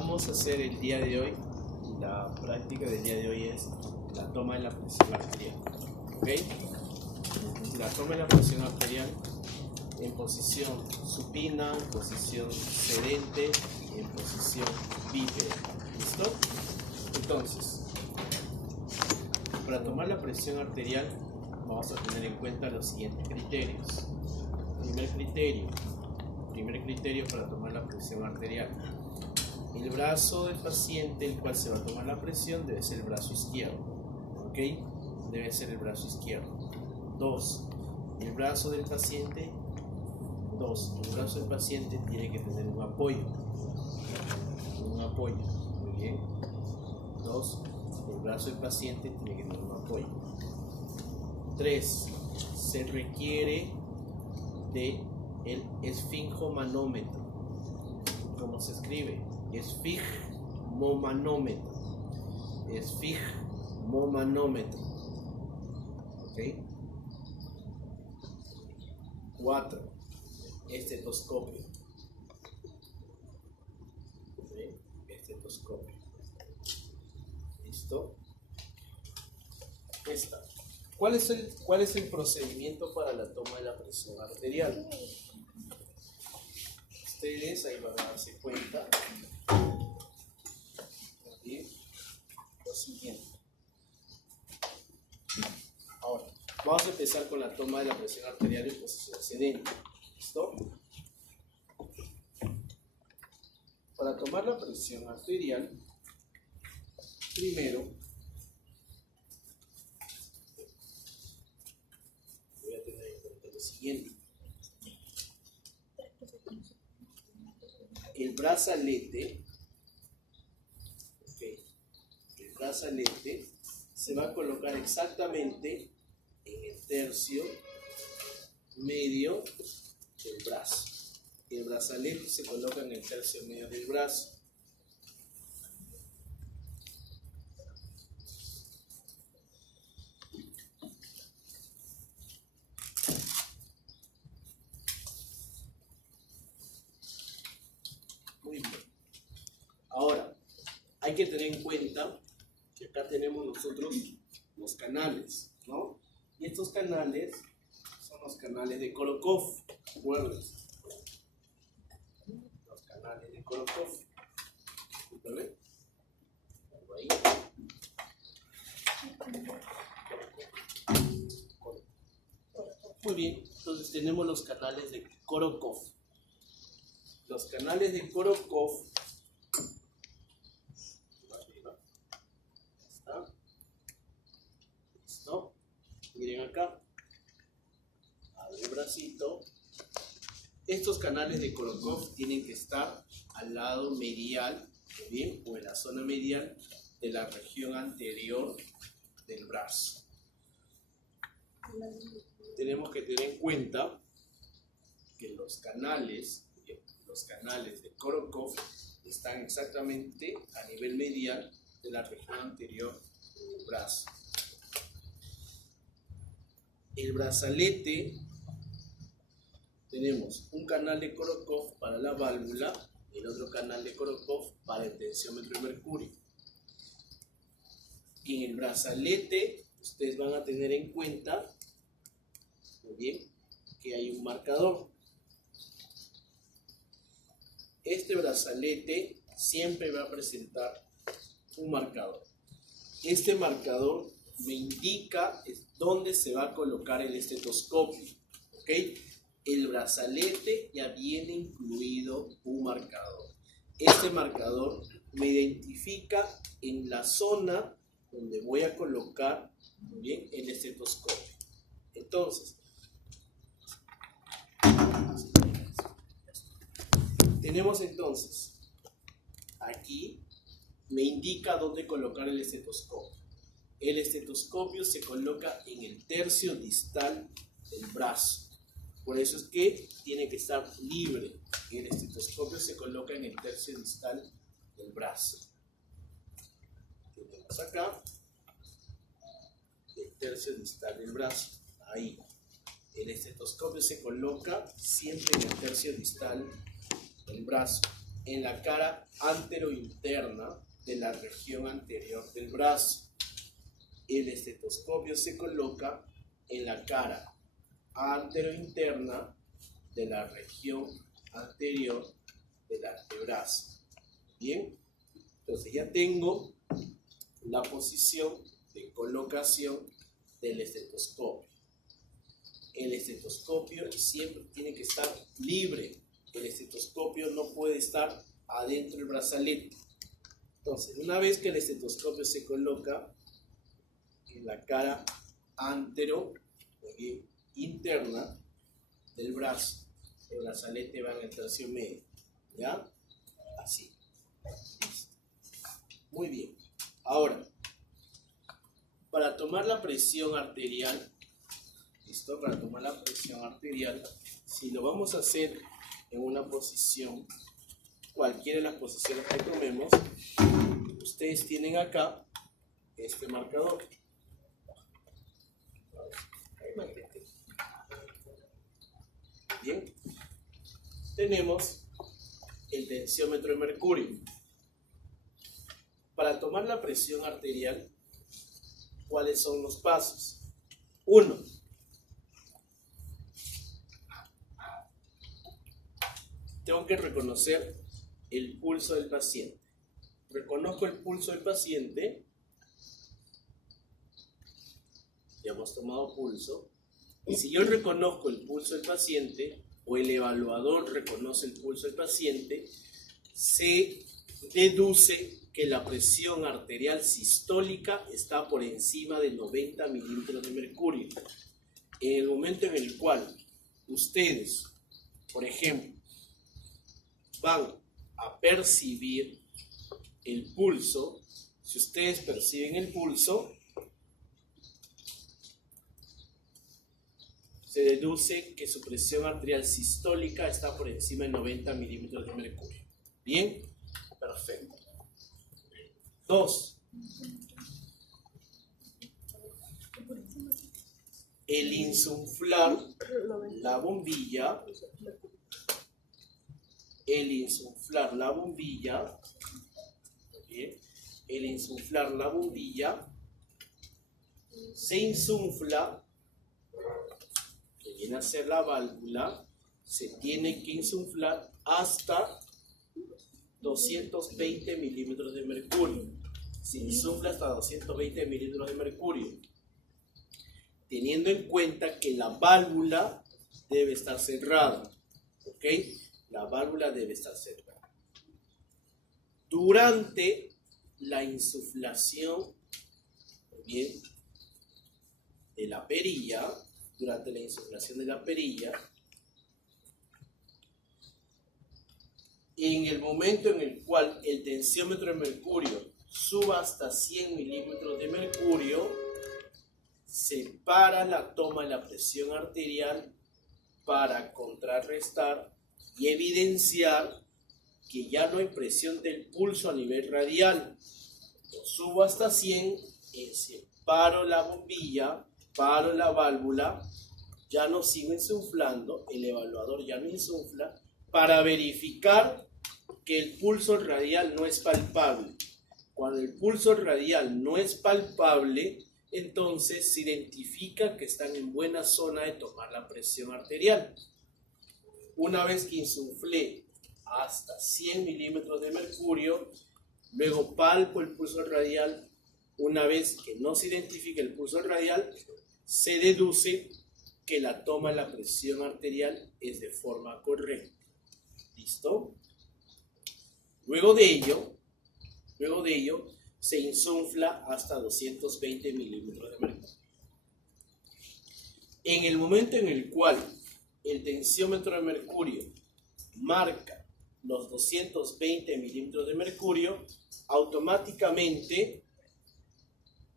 vamos a hacer el día de hoy, la práctica del día de hoy es la toma de la presión arterial. ¿Ok? La toma de la presión arterial en posición supina, en posición sedente y en posición bípeda. ¿Listo? Entonces, para tomar la presión arterial vamos a tener en cuenta los siguientes criterios. Primer criterio para tomar la presión arterial. El brazo del paciente, el cual se va a tomar la presión, debe ser el brazo izquierdo. ¿Ok? Debe ser el brazo izquierdo. 2. El brazo del paciente. El brazo del paciente tiene que tener un apoyo. Muy bien. 2. El brazo del paciente tiene que tener un apoyo. 3. Se requiere de el esfigmomanómetro. ¿Cómo se escribe? Esfigmomanómetro. ¿Ok? 4. Estetoscopio. ¿Ok? Estetoscopio. ¿Listo? Esta. ¿Cuál es el procedimiento para la toma de la presión arterial? Ustedes ahí van a darse cuenta de lo siguiente. Ahora, vamos a empezar con la toma de la presión arterial en posición sedente. ¿Listo? Para tomar la presión arterial, primero voy a tener en cuenta lo siguiente. El brazalete, se va a colocar exactamente en el tercio medio del brazo. El brazalete se coloca en el tercio medio del brazo. Muy bien. Ahora, hay que tener en cuenta que acá tenemos nosotros los canales, ¿no? Y estos canales son los canales de Korokov, ¿recuerdas? Los canales de Korokov. ¿Vale? Ahí. Muy bien, entonces tenemos los canales de Korokov. Los canales de Korokov. ¿Listo? Miren acá. Abre el bracito. Estos canales de Korokov tienen que estar al lado medial, ¿bien? O en la zona medial de la región anterior del brazo. Tenemos que tener en cuenta que los canales de Korokov están exactamente a nivel medial de la región anterior del brazo. El brazalete, tenemos un canal de Korokov para la válvula y el otro canal de Korokov para el tensiómetro de mercurio. En el brazalete ustedes van a tener en cuenta, muy bien, que hay un marcador. Este brazalete siempre va a presentar un marcador. Este marcador me indica dónde se va a colocar el estetoscopio. ¿Ok? El brazalete ya viene incluido un marcador. Este marcador me identifica en la zona donde voy a colocar, muy bien, el estetoscopio. Entonces, tenemos entonces, aquí me indica dónde colocar el estetoscopio. El estetoscopio se coloca en el tercio distal del brazo. Por eso es que tiene que estar libre. El estetoscopio se coloca en el tercio distal del brazo. Tenemos acá el tercio distal del brazo. Ahí. El estetoscopio se coloca siempre en el tercio distal del brazo. en la cara anterointerna de la región anterior del brazo. El estetoscopio se coloca en la cara anterointerna de la región anterior del antebrazo. Bien, entonces ya tengo la posición de colocación del estetoscopio. El estetoscopio siempre tiene que estar libre. El estetoscopio no puede estar adentro del brazalete. Entonces, una vez que el estetoscopio se coloca en la cara antero interna del brazo, el brazalete va en el tercio medio, ¿ya? Así. Listo. Muy bien. Ahora, para tomar la presión arterial, ¿listo? Para tomar la presión arterial, si lo vamos a hacer en una posición, cualquiera de las posiciones que tomemos, ustedes tienen acá este marcador. Bien, tenemos el tensiómetro de mercurio. Para tomar la presión arterial, ¿cuáles son los pasos? 1. Tengo que reconocer el pulso del paciente. Reconozco el pulso del paciente. Ya hemos tomado pulso. Y si yo reconozco el pulso del paciente, o el evaluador reconoce el pulso del paciente, se deduce que la presión arterial sistólica está por encima de 90 milímetros de mercurio. En el momento en el cual ustedes, por ejemplo, van a percibir el pulso, si ustedes perciben el pulso, se deduce que su presión arterial sistólica está por encima de 90 milímetros de mercurio. ¿Bien? Perfecto. 2. El insuflar la bombilla, ¿bien? El insuflar la bombilla, se insufla, que viene a ser la válvula, se tiene que insuflar hasta 220 milímetros de mercurio. Se insufla hasta 220 milímetros de mercurio, teniendo en cuenta que la válvula debe estar cerrada. ¿Ok? La válvula debe estar cerrada. Durante la insuflación, bien, de la perilla, en el momento en el cual el tensiómetro de mercurio suba hasta 100 milímetros de mercurio, se para la toma de la presión arterial para contrarrestar y evidenciar que ya no hay presión del pulso a nivel radial. Lo subo hasta 100, paro la bombilla, paro la válvula, ya no sigo insuflando, el evaluador ya no insufla, para verificar que el pulso radial no es palpable. Cuando el pulso radial no es palpable, entonces se identifica que están en buena zona de tomar la presión arterial. Una vez que insuflé hasta 100 milímetros de mercurio, luego palpo el pulso radial. Una vez que no se identifica el pulso radial, se deduce que la toma de la presión arterial es de forma correcta. ¿Listo? Luego de ello, se insufla hasta 220 milímetros de mercurio. En el momento en el cual el tensiómetro de mercurio marca los 220 milímetros de mercurio, automáticamente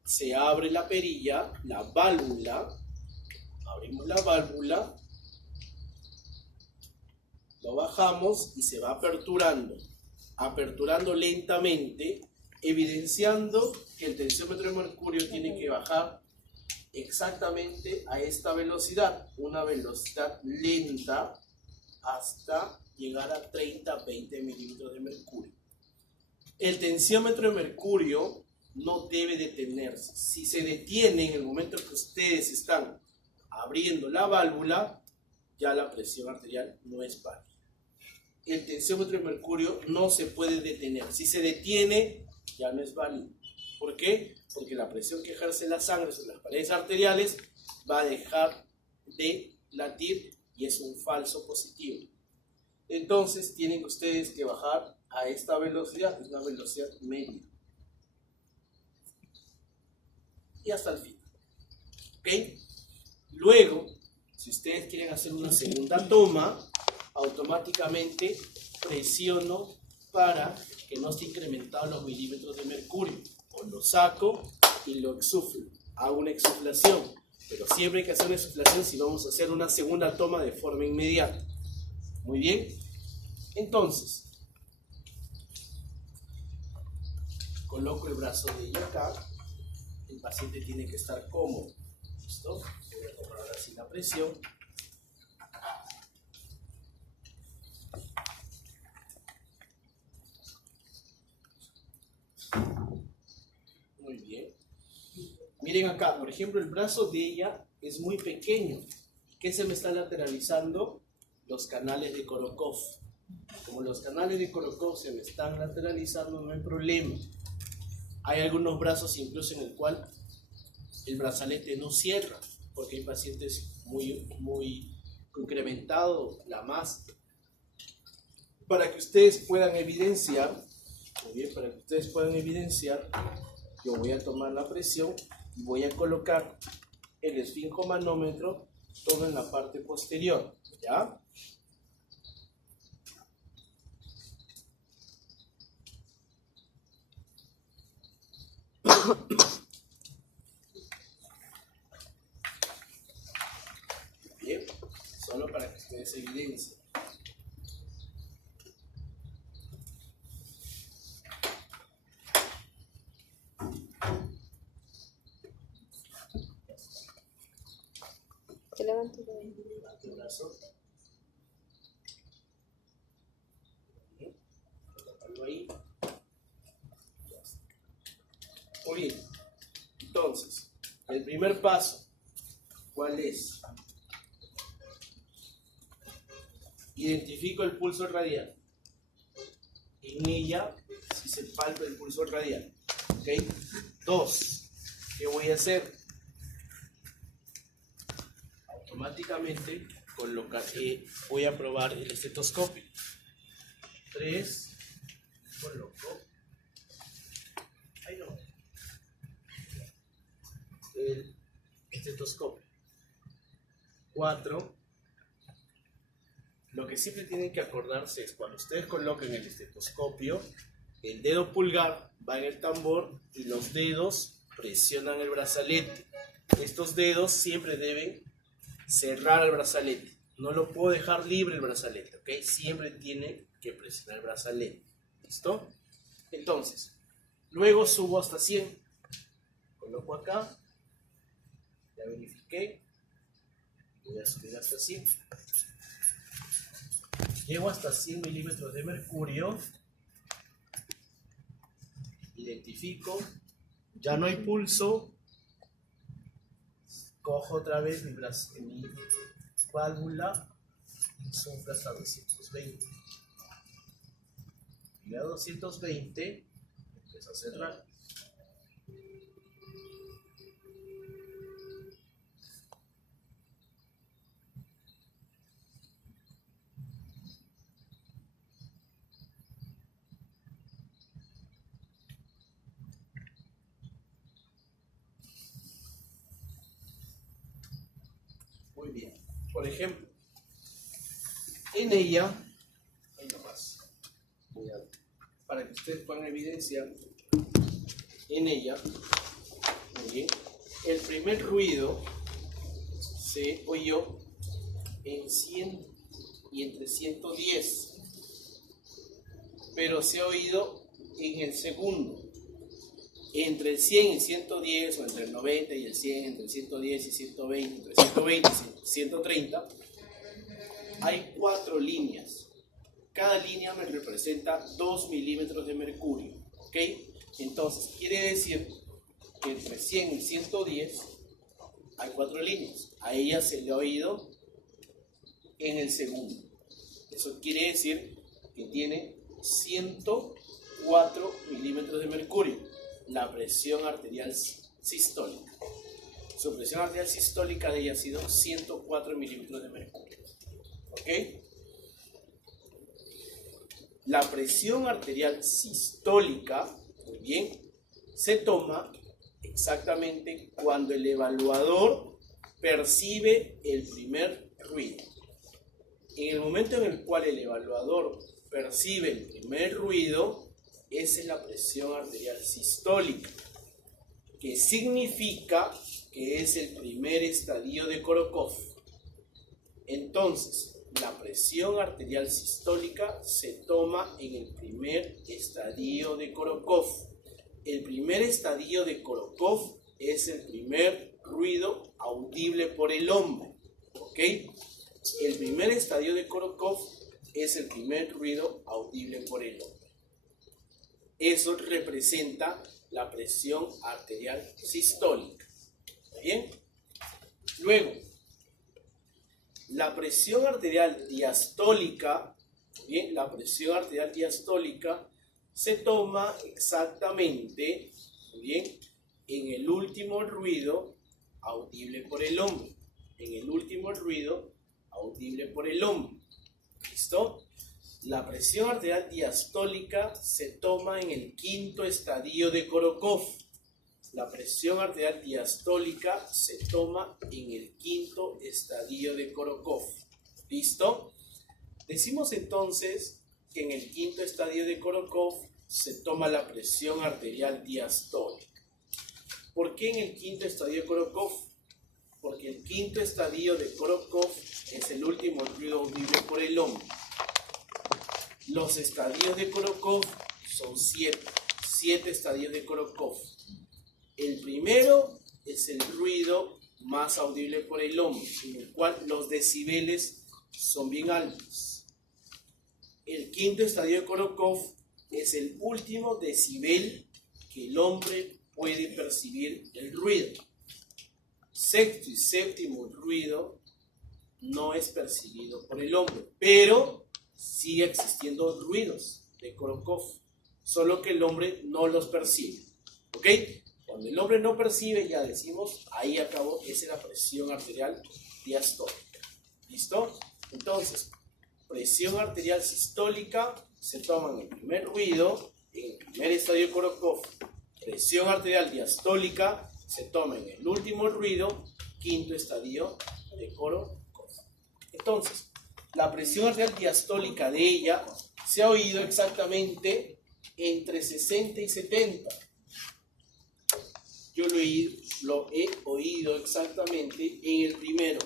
se abre la perilla, la válvula, abrimos la válvula, lo bajamos y se va aperturando lentamente, evidenciando que el tensiómetro de mercurio tiene que bajar exactamente a esta velocidad, una velocidad lenta, hasta llegar a 30-20 milímetros de mercurio. El tensiómetro de mercurio no debe detenerse. Si se detiene en el momento en que ustedes están abriendo la válvula, ya la presión arterial no es válida. El tensiómetro de mercurio no se puede detener. Si se detiene, ya no es válido. ¿Por qué? Porque la presión que ejerce la sangre sobre las paredes arteriales va a dejar de latir y es un falso positivo. Entonces tienen ustedes que bajar a esta velocidad, es una velocidad media. Y hasta el final. ¿Ok? Luego, si ustedes quieren hacer una segunda toma, automáticamente presiono para que no esté incrementado los milímetros de mercurio. O lo saco y lo exuflo. Hago una exuflación. Pero siempre hay que hacer una exuflación si vamos a hacer una segunda toma de forma inmediata. Muy bien. Entonces, coloco el brazo de ella acá. El paciente tiene que estar cómodo. ¿Listo? Voy a tomar ahora sí la presión. Muy bien. Miren acá, por ejemplo, el brazo de ella es muy pequeño. ¿Qué se me está lateralizando? Los canales de Korokov. Como los canales de Korokov se me están lateralizando, no hay problema. Hay algunos brazos incluso en el cual el brazalete no cierra, porque hay pacientes muy incrementado la masa. Para que ustedes puedan evidenciar, muy bien, para que ustedes puedan evidenciar, yo voy a tomar la presión y voy a colocar el esfingomanómetro todo en la parte posterior, ¿ya? Bien, solo para que ustedes evidencien. Te levanto el brazo. Colocarlo ahí. Muy bien. Entonces, el primer paso, ¿cuál es? Identifico el pulso radial. En ella, si se palpa el pulso radial. ¿Ok? 2. ¿Qué voy a hacer? Automáticamente voy a probar el estetoscopio. 3. Coloco. Ahí no. El estetoscopio. 4. Lo que siempre tienen que acordarse es cuando ustedes coloquen el estetoscopio, el dedo pulgar va en el tambor y los dedos presionan el brazalete. Estos dedos siempre deben cerrar el brazalete. No lo puedo dejar libre el brazalete, ¿ok? Siempre tiene que presionar el brazalete. ¿Listo? Entonces, luego subo hasta 100. Coloco acá. Ya verifiqué. Voy a subir hasta 100. Llego hasta 100 milímetros de mercurio. Identifico. Ya no hay pulso. Cojo otra vez mi válvula y soplo hasta 220. Y a 220 empiezo a cerrar. Muy bien. Por ejemplo, en ella, ahí nomás, para que ustedes puedan evidenciar, en ella, muy bien, el primer ruido se oyó en 100 y entre 110, pero se ha oído en el segundo. Entre el 100 y 110, o entre el 90 y el 100, entre el 110 y 120, entre 120 y 130, hay 4 líneas. Cada línea me representa 2 milímetros de mercurio. ¿Ok? Entonces, quiere decir que entre 100 y 110 hay 4 líneas. A ella se le ha ido en el segundo. Eso quiere decir que tiene 104 milímetros de mercurio. La presión arterial sistólica. Su presión arterial sistólica de ella ha sido 104 milímetros de mercurio. ¿Ok? La presión arterial sistólica, muy bien, se toma exactamente cuando el evaluador percibe el primer ruido. En el momento en el cual el evaluador percibe el primer ruido, esa es la presión arterial sistólica, que significa que es el primer estadio de Korokov. Entonces, la presión arterial sistólica se toma en el primer estadio de Korokov. El primer estadio de Korokov es el primer ruido audible por el hombre. ¿Ok? El primer estadio de Korokov es el primer ruido audible por el hombre. Eso representa la presión arterial sistólica. ¿Bien? Luego, la presión arterial diastólica, ¿bien? La presión arterial diastólica se toma exactamente, ¿bien?, en el último ruido audible por el hombre. En el último ruido audible por el hombre. ¿Listo? La presión arterial diastólica se toma en el quinto estadio de Korokov. La presión arterial diastólica se toma en el quinto estadio de Korokov. ¿Listo? Decimos entonces que en el quinto estadio de Korokov se toma la presión arterial diastólica. ¿Por qué en el quinto estadio de Korokov? Porque el quinto estadio de Korokov es el último ruido audible por el hombre. Los estadios de Korokov son 7 estadios de Korokov. El primero es el ruido más audible por el hombre, en el cual los decibeles son bien altos. El quinto estadio de Korokov es el último decibel que el hombre puede percibir el ruido. Sexto y séptimo ruido no es percibido por el hombre, pero sigue existiendo ruidos de Korokov, solo que el hombre no los percibe. ¿Ok? Cuando el hombre no percibe, ya decimos, ahí acabó, esa es la presión arterial diastólica. ¿Listo? Entonces, presión arterial sistólica se toma en el primer ruido, en el primer estadio de Korokov. Presión arterial diastólica se toma en el último ruido, quinto estadio de Korokov. Entonces, la presión arterial diastólica de ella se ha oído exactamente entre 60 y 70. Yo lo he oído exactamente en el primero.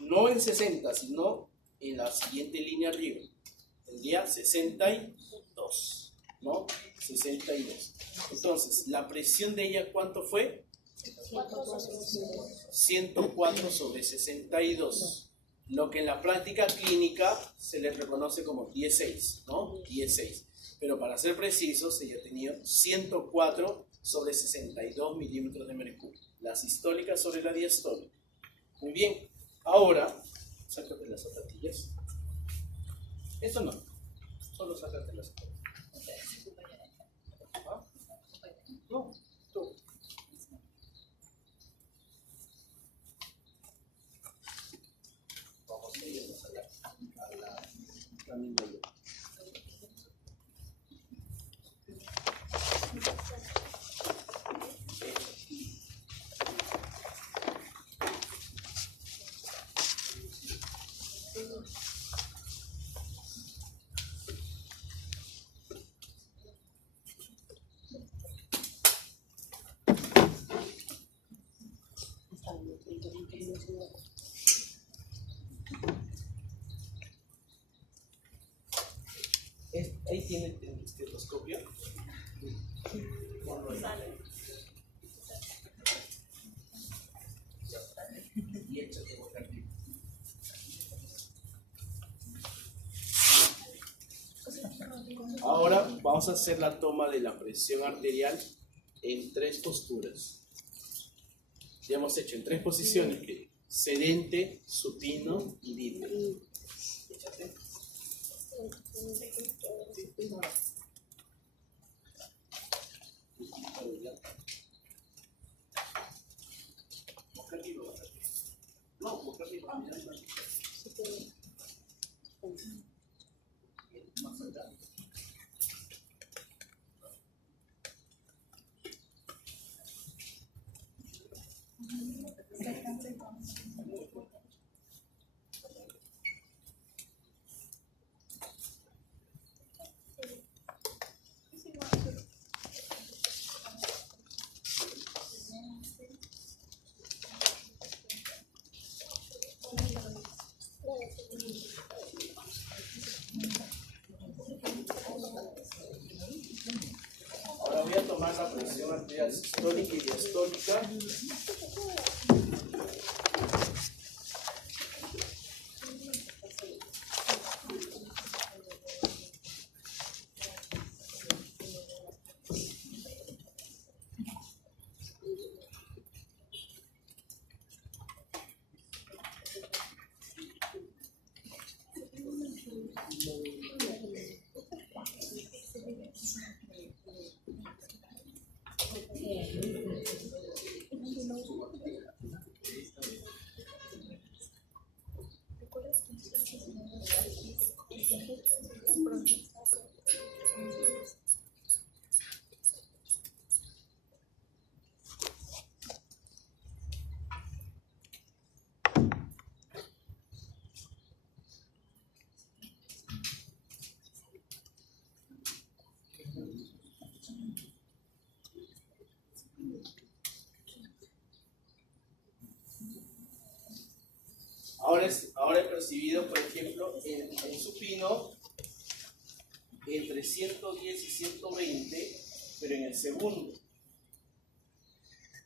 No en 60, sino en la siguiente línea arriba. Tendría 62, ¿no? 62. Entonces, la presión de ella, ¿cuánto fue? 104 sobre 62. Lo que en la práctica clínica se le reconoce como 16, ¿no? 16. Pero para ser precisos, ella tenía 104 sobre 62 milímetros de mercurio. La sistólica sobre la diastólica. Muy bien. Ahora, sácate las zapatillas. Esto no. Solo sácate las zapatillas. ¿Ah? No, tú. Vamos a irnos a la camino. Ahí tiene el estetoscopio. Y échate boca arriba. Vamos a hacer la toma de la presión arterial en 3 posturas. Ya hemos hecho en 3 posiciones, que sedente, supino y bípedo. Échate. No, boca arriba. Más allá. Ahora voy a tomar la presión arterial sistólica y diastólica. Ahora he percibido, por ejemplo, en supino entre 110 y 120, pero en el segundo.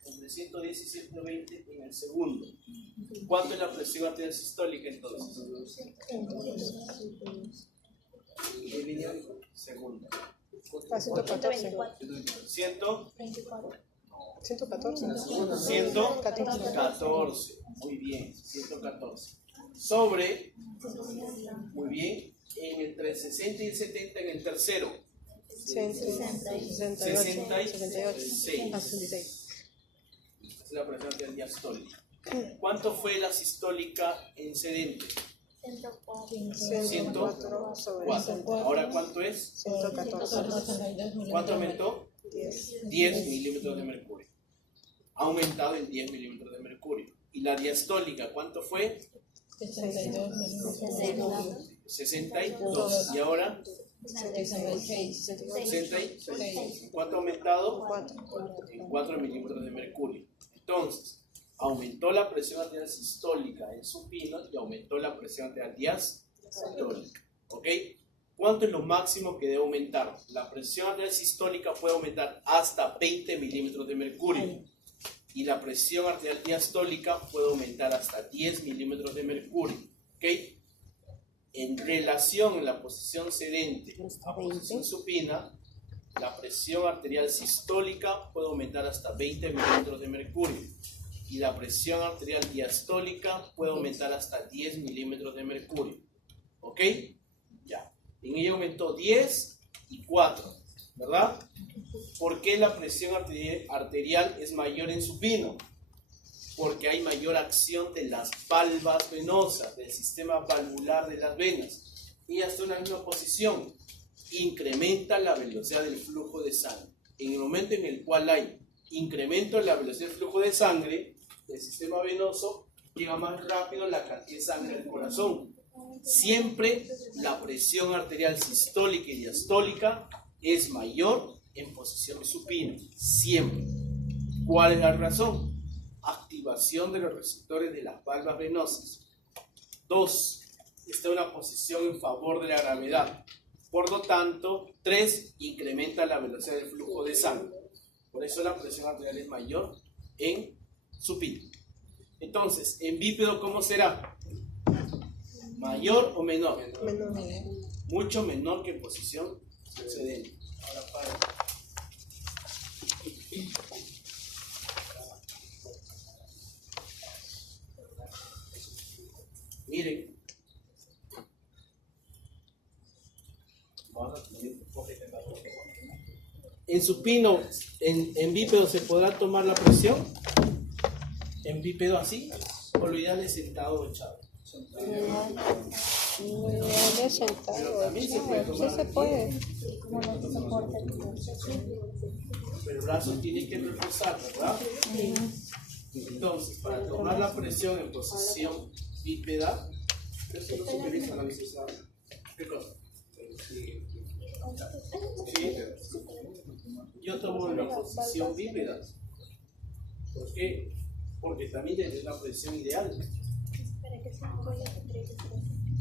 Entre 110 y 120 en el segundo. ¿Cuánto es la presión arterial sistólica entonces? Segundo. 114. 114. Muy bien, 114. Sobre, muy bien, entre el 60 y el 70 en el tercero. 66. Es la presión arterial diastólica. ¿Cuánto fue la sistólica en sedente? 104. ¿Ahora cuánto es? 114. ¿Cuánto aumentó? 10 milímetros de mercurio. Ha aumentado en 10 milímetros de mercurio. ¿Y la diastólica cuánto fue? 62. ¿Y ahora? 66. ¿Cuánto ha aumentado? 4 milímetros de mercurio. Entonces, aumentó la presión arterial sistólica en supino y aumentó la presión arterial diastólica. ¿Ok? ¿Cuánto es lo máximo que debe aumentar? La presión arterial sistólica puede aumentar hasta 20 milímetros de mercurio. Y la presión arterial diastólica puede aumentar hasta 10 milímetros de mercurio. ¿Ok? En relación en la posición sedente a posición supina, la presión arterial sistólica puede aumentar hasta 20 milímetros de mercurio. Y la presión arterial diastólica puede aumentar hasta 10 milímetros de mercurio. ¿Ok? Ya. En ella aumentó 10 y 4, ¿verdad? ¿Por qué la presión arterial es mayor en supino? Porque hay mayor acción de las valvas venosas, del sistema valvular de las venas. Y hasta una misma posición incrementa la velocidad del flujo de sangre. En el momento en el cual hay incremento en la velocidad del flujo de sangre del sistema venoso, llega más rápido la cantidad de sangre al corazón. Siempre la presión arterial sistólica y diastólica es mayor en posición de supino, siempre. ¿Cuál es la razón? Activación de los receptores de las valvas venosas. 2. Está en una posición en favor de la gravedad. Por lo tanto, 3. Incrementa la velocidad del flujo de sangre. Por eso la presión arterial es mayor en supino. Entonces, en bípedo, ¿cómo será? ¿Mayor o menor? Menor. Mucho menor que en posición sedente. Ahora para. Miren. En supino, en bípedo, ¿se podrá tomar la presión? En bípedo así, o lo ideal es sentado o echado. Ideal sentado. Pero también se puede tomar. Sí se puede. Pero el brazo tiene que reforzar, ¿verdad? Entonces, para tomar la presión en posición bípeda, eso no se utiliza en la licenciada. ¿Qué cosa? ¿Sí? Yo tomo la posición bípeda. ¿Por qué? Porque también es la presión ideal.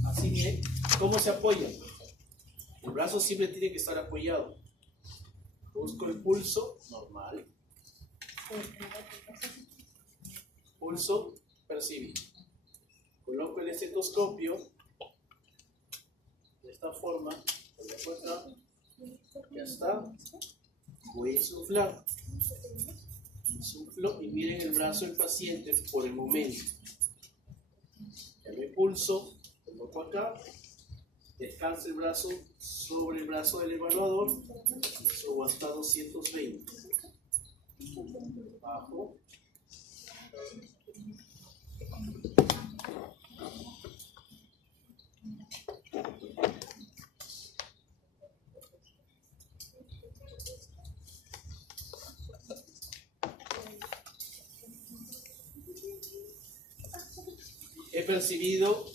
Así que, ¿cómo se apoya? El brazo siempre tiene que estar apoyado. Busco el pulso normal. Pulso percibido. Coloco el estetoscopio de esta forma. Ya está. Voy a insuflar. Insuflo y miren el brazo del paciente por el momento. Ya me pulso, coloco acá. Descansa el brazo sobre el brazo del evaluador. Subo hasta 220. Bajo. He percibido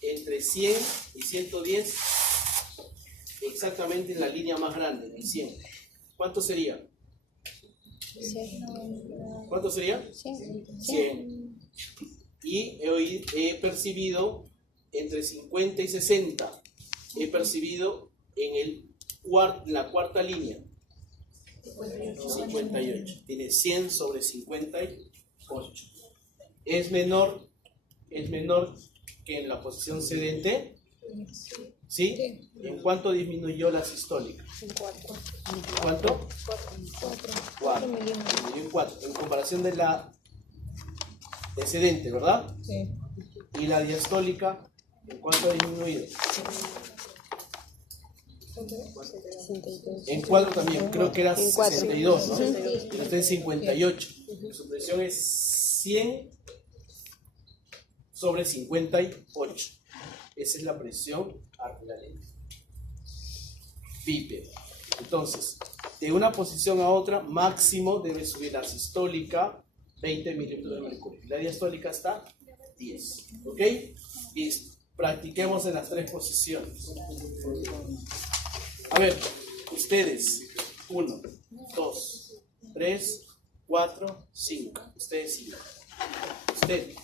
entre 100 y 110 exactamente en la línea más grande, el 100. ¿Cuánto sería? Sí. ¿Cuánto sería? 100. Y he percibido entre 50 y 60. He percibido en la cuarta línea. 58. Tiene 100 sobre 58. Es menor que en la posición sedente. ¿Sí? ¿En cuánto disminuyó la sistólica? ¿Cuánto? 4. Disminuyó en 4. En comparación de la sedente, ¿verdad? Sí. Y la diastólica, ¿en cuánto ha disminuido? En 4 también, creo que era 62, ¿no? Pero está en 58. Su presión es 100 sobre 58. Esa es la presión arterial bípeda. Entonces, de una posición a otra, máximo debe subir la sistólica 20 milímetros de mercurio. La diastólica está 10. ¿Ok? Listo. Practiquemos en las 3 posiciones. A ver, ustedes. 1, 2, 3, 4, 5. Ustedes 5. Usted.